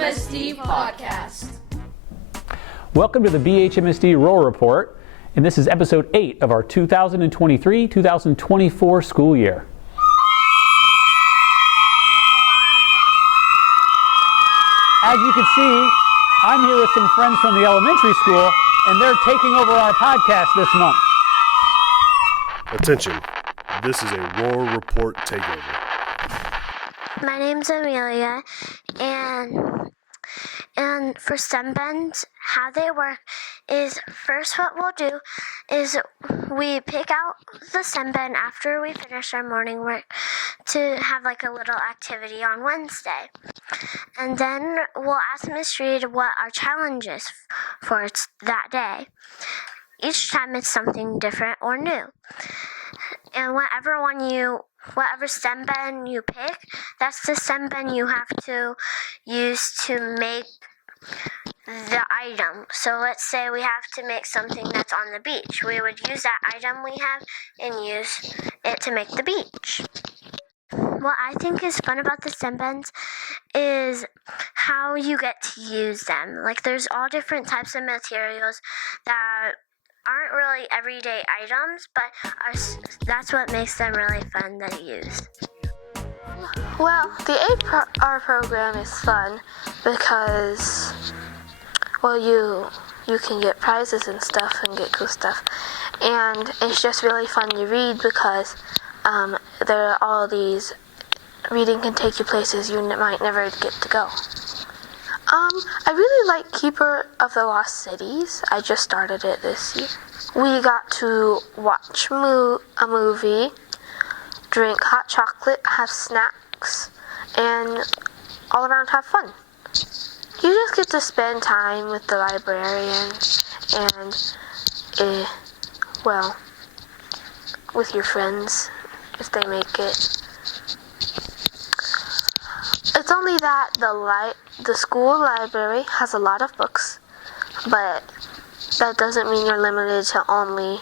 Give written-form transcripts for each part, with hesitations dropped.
BHMSD podcast. Welcome to the BHMSD Roll Report, and this is episode 8 of our 2023-2024 school year. As you can see, I'm here with some friends from the elementary school, and they're taking over our podcast this month. Attention, this is a Roll Report Takeover. My name's Amelia, and for STEM bends, how they work is first what we'll do is we pick out the STEM bend after we finish our morning work to have like a little activity on Wednesday. And then we'll ask Miss Reed what our challenge is for that day. Each time it's something different or new. And whatever STEM bend you pick, that's the STEM bend you have to use to make the item. So let's say we have to make something that's on the beach. We would use that item we have and use it to make the beach. What I think is fun about the STEM bends is how you get to use them. Like there's all different types of materials that aren't really everyday items, but that's what makes them really fun to use. Well, the HR program is fun because, well, you can get prizes and stuff and get cool stuff. And it's just really fun to read because there are all these, reading can take you places you might never get to go. I really like Keeper of the Lost Cities. I just started it this year. We got to watch a movie, drink hot chocolate, have snacks, and all around have fun. You just get to spend time with the librarian and, with your friends if they make it. It's only that the school library has a lot of books, but that doesn't mean you're limited to only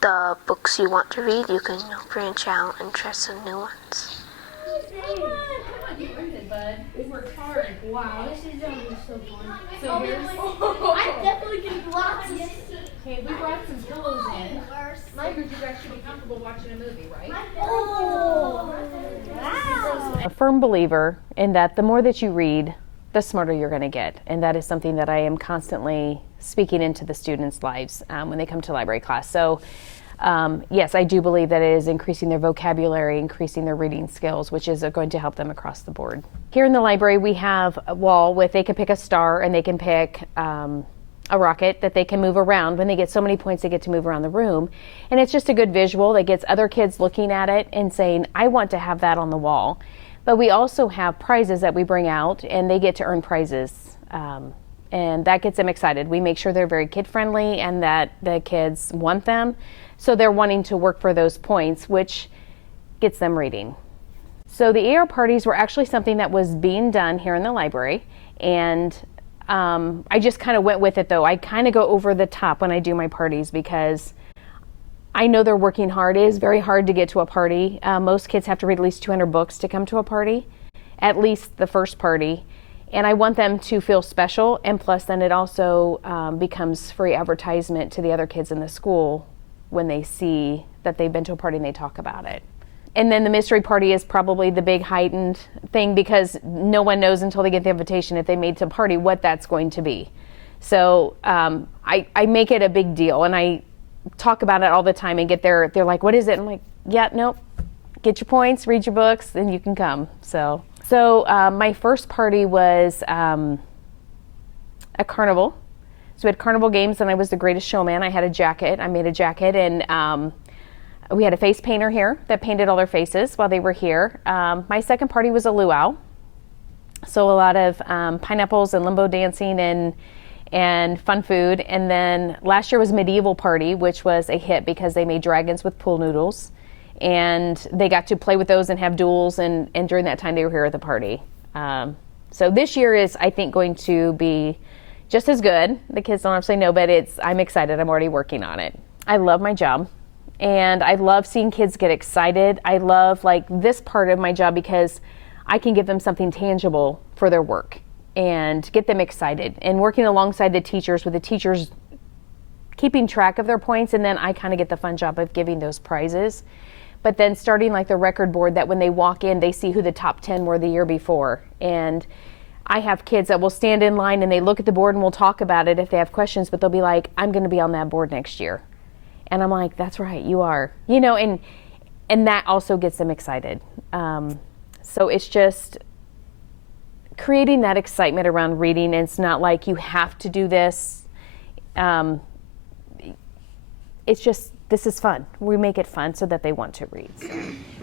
the books you want to read. You can branch out and try some new ones. Come on, you earned it, bud. We worked hard. Wow, this is gonna be so fun. So here's... I'm definitely getting lots of... Okay, we brought some pillows in. My group is actually comfortable watching a movie, right? Oh! Wow! A firm believer in that the more that you read, the smarter you're going to get. And that is something that I am constantly speaking into the students' lives when they come to library class. So yes, I do believe that it is increasing their vocabulary, increasing their reading skills, which is going to help them across the board. Here in the library, we have a wall with they can pick a star and they can pick a rocket that they can move around. When they get so many points, they get to move around the room. And it's just a good visual that gets other kids looking at it and saying, I want to have that on the wall. But we also have prizes that we bring out, and they get to earn prizes. And that gets them excited. We make sure they're very kid-friendly and that the kids want them. So they're wanting to work for those points, which gets them reading. So the AR parties were actually something that was being done here in the library. And I just kind of went with it, though. I kind of go over the top when I do my parties because I know they're working hard. It is very hard to get to a party. Most kids have to read at least 200 books to come to a party, at least the first party. And I want them to feel special, and plus then it also becomes free advertisement to the other kids in the school when they see that they've been to a party and they talk about it. And then the mystery party is probably the big heightened thing because no one knows until they get the invitation if they made to a party what that's going to be. So I make it a big deal, and I talk about it all the time and they're like, what is it? I'm like, yeah, nope, get your points, read your books, and you can come. So my first party was a carnival. So we had carnival games, and I was the greatest showman. I had a jacket. I made a jacket, and we had a face painter here that painted all their faces while they were here. My second party was a luau. So a lot of pineapples and limbo dancing and fun food. And then last year was medieval party, which was a hit because they made dragons with pool noodles. And they got to play with those and have duels, and during that time they were here at the party. So this year is, I think, going to be just as good. The kids don't actually know, but I'm excited. I'm already working on it. I love my job, and I love seeing kids get excited. I love this part of my job because I can give them something tangible for their work. and get them excited, and working alongside the teachers, with the teachers keeping track of their points, and then I kind of get the fun job of giving those prizes. But then starting like the record board, that when they walk in, they see who the top 10 were the year before. And I have kids that will stand in line and they look at the board and we'll talk about it if they have questions, but they'll be like, I'm going to be on that board next year. And I'm like, that's right, you are. You know, and that also gets them excited. So it's just creating that excitement around reading. And it's not like you have to do this. It's just, this is fun. We make it fun so that they want to read. So.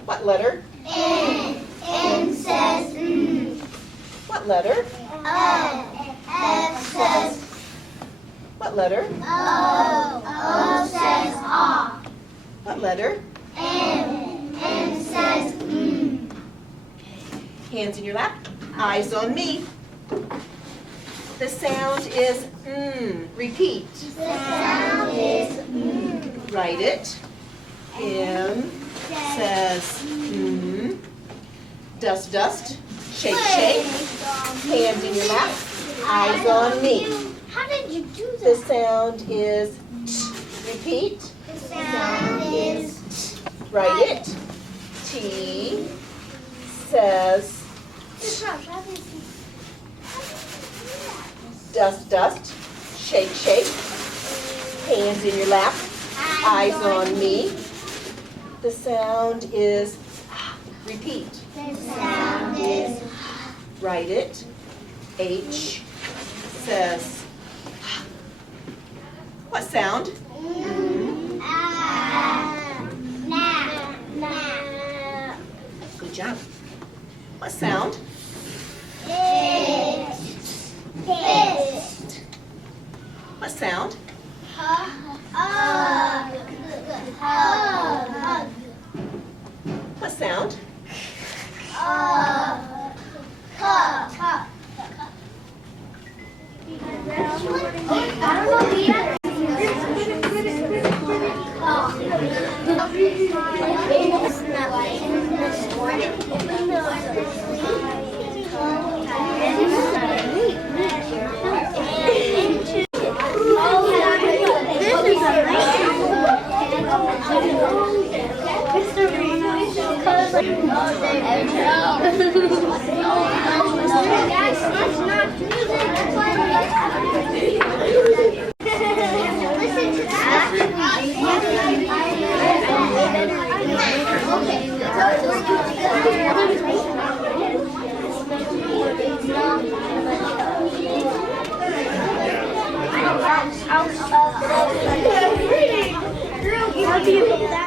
What letter? N. N says N. What letter? O. F says. What letter? O. O says A. What letter? N. N says N. Hands in your lap. Eyes on me. The sound is mm. Repeat. The sound is N. Write it. M says mm. Dust, dust. Shake, shake. Hands in your lap. Eyes on me. How did you do that? The sound is t. Repeat. The sound is T. Write it. T says dust, dust. Shake, shake. Hands in your lap. Eyes on me. The sound is repeat. The sound is Write it. H says what sound? Good job. What sound? What sound? What sound?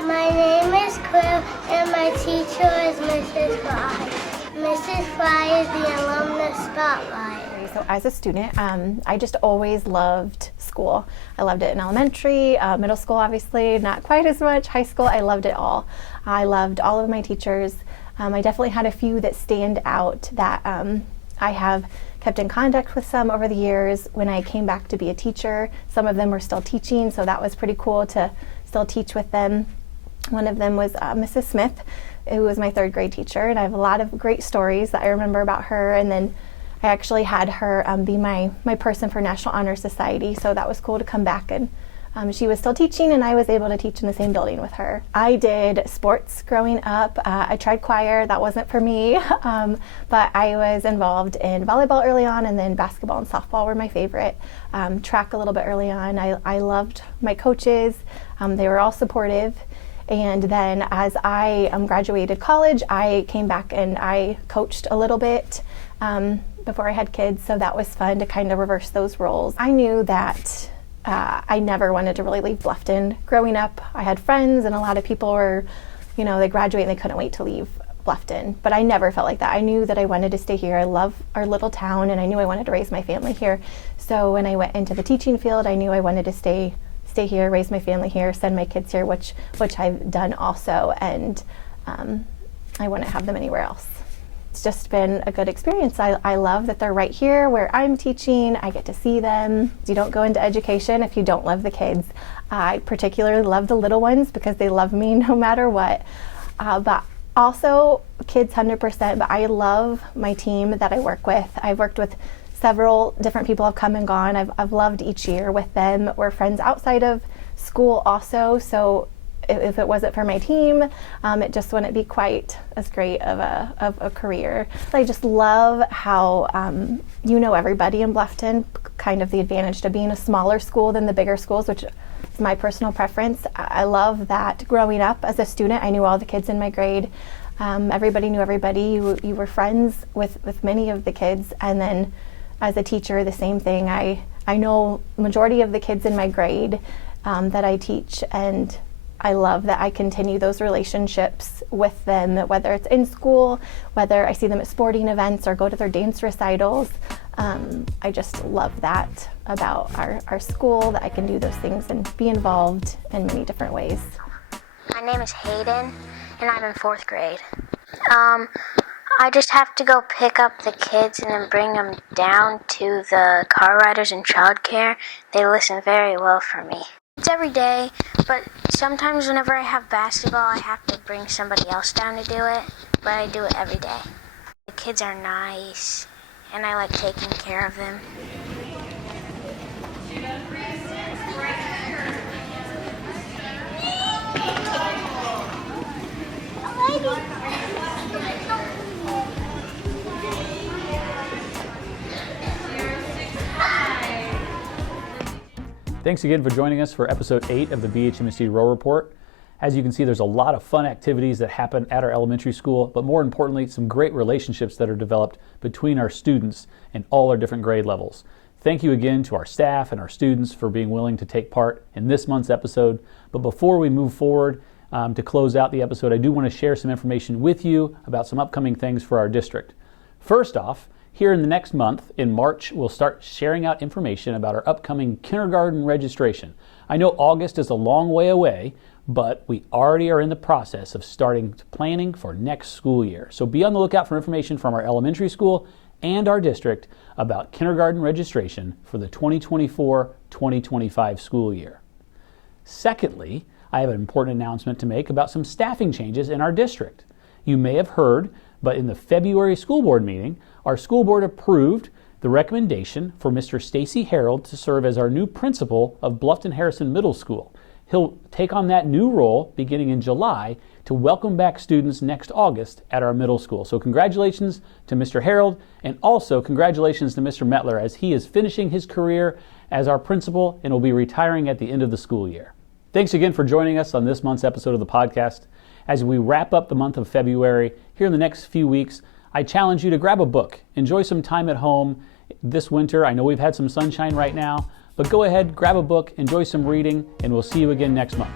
My name is Quill and my teacher is Mrs. Fry. Mrs. Fry is the Alumni Spotlight. So as a student, I just always loved school. I loved it in elementary, middle school obviously, not quite as much. High school, I loved it all. I loved all of my teachers. I definitely had a few that stand out that I have kept in contact with some over the years. When I came back to be a teacher, some of them were still teaching, so that was pretty cool to still teach with them. One of them was Mrs. Smith, who was my third grade teacher, and I have a lot of great stories that I remember about her. And then I actually had her be my person for National Honor Society, so that was cool to come back and she was still teaching and I was able to teach in the same building with her. I did sports growing up. I tried choir, that wasn't for me, but I was involved in volleyball early on, and then basketball and softball were my favorite. Track a little bit early on. I loved my coaches. They were all supportive. And then as I graduated college, I came back and I coached a little bit before I had kids, so that was fun to kind of reverse those roles. I knew that I never wanted to really leave Bluffton. Growing up, I had friends and a lot of people were, you know, they graduate and they couldn't wait to leave Bluffton, but I never felt like that. I knew that I wanted to stay here. I love our little town and I knew I wanted to raise my family here. So when I went into the teaching field, I knew I wanted to stay here, raise my family here, send my kids here, which I've done also, and I wouldn't have them anywhere else. It's just been a good experience. I love that they're right here where I'm teaching. I get to see them. You don't go into education if you don't love the kids. I particularly love the little ones because they love me no matter what. But also kids 100%, but I love my team that I work with. I've worked with several different people have come and gone. I've loved each year with them. We're friends outside of school also, so if it wasn't for my team, it just wouldn't be quite as great of a career. But I just love how you know everybody in Bluffton, kind of the advantage to being a smaller school than the bigger schools, which is my personal preference. I love that growing up as a student, I knew all the kids in my grade. Everybody knew everybody. You were friends with many of the kids, and then as a teacher, the same thing. I know the majority of the kids in my grade that I teach, and I love that I continue those relationships with them, whether it's in school, whether I see them at sporting events or go to their dance recitals. I just love that about our school, that I can do those things and be involved in many different ways. My name is Hayden, and I'm in 4th grade. I just have to go pick up the kids and then bring them down to the car riders and childcare. They listen very well for me. It's every day, but sometimes whenever I have basketball, I have to bring somebody else down to do it, but I do it every day. The kids are nice, and I like taking care of them. Thanks again for joining us for episode 8 of the BHMSD Row Report. As you can see, there's a lot of fun activities that happen at our elementary school, but more importantly, some great relationships that are developed between our students and all our different grade levels. Thank you again to our staff and our students for being willing to take part in this month's episode. But before we move forward to close out the episode, I do want to share some information with you about some upcoming things for our district. First off, here in the next month, in March, we'll start sharing out information about our upcoming kindergarten registration. I know August is a long way away, but we already are in the process of starting planning for next school year. So be on the lookout for information from our elementary school and our district about kindergarten registration for the 2024-2025 school year. Secondly, I have an important announcement to make about some staffing changes in our district. You may have heard, but in the February school board meeting, our school board approved the recommendation for Mr. Stacy Harold to serve as our new principal of Bluffton Harrison Middle School. He'll take on that new role beginning in July to welcome back students next August at our middle school. So congratulations to Mr. Harold, and also congratulations to Mr. Metler as he is finishing his career as our principal and will be retiring at the end of the school year. Thanks again for joining us on this month's episode of the podcast. As we wrap up the month of February, here in the next few weeks, I challenge you to grab a book, enjoy some time at home this winter. I know we've had some sunshine right now, but go ahead, grab a book, enjoy some reading, and we'll see you again next month.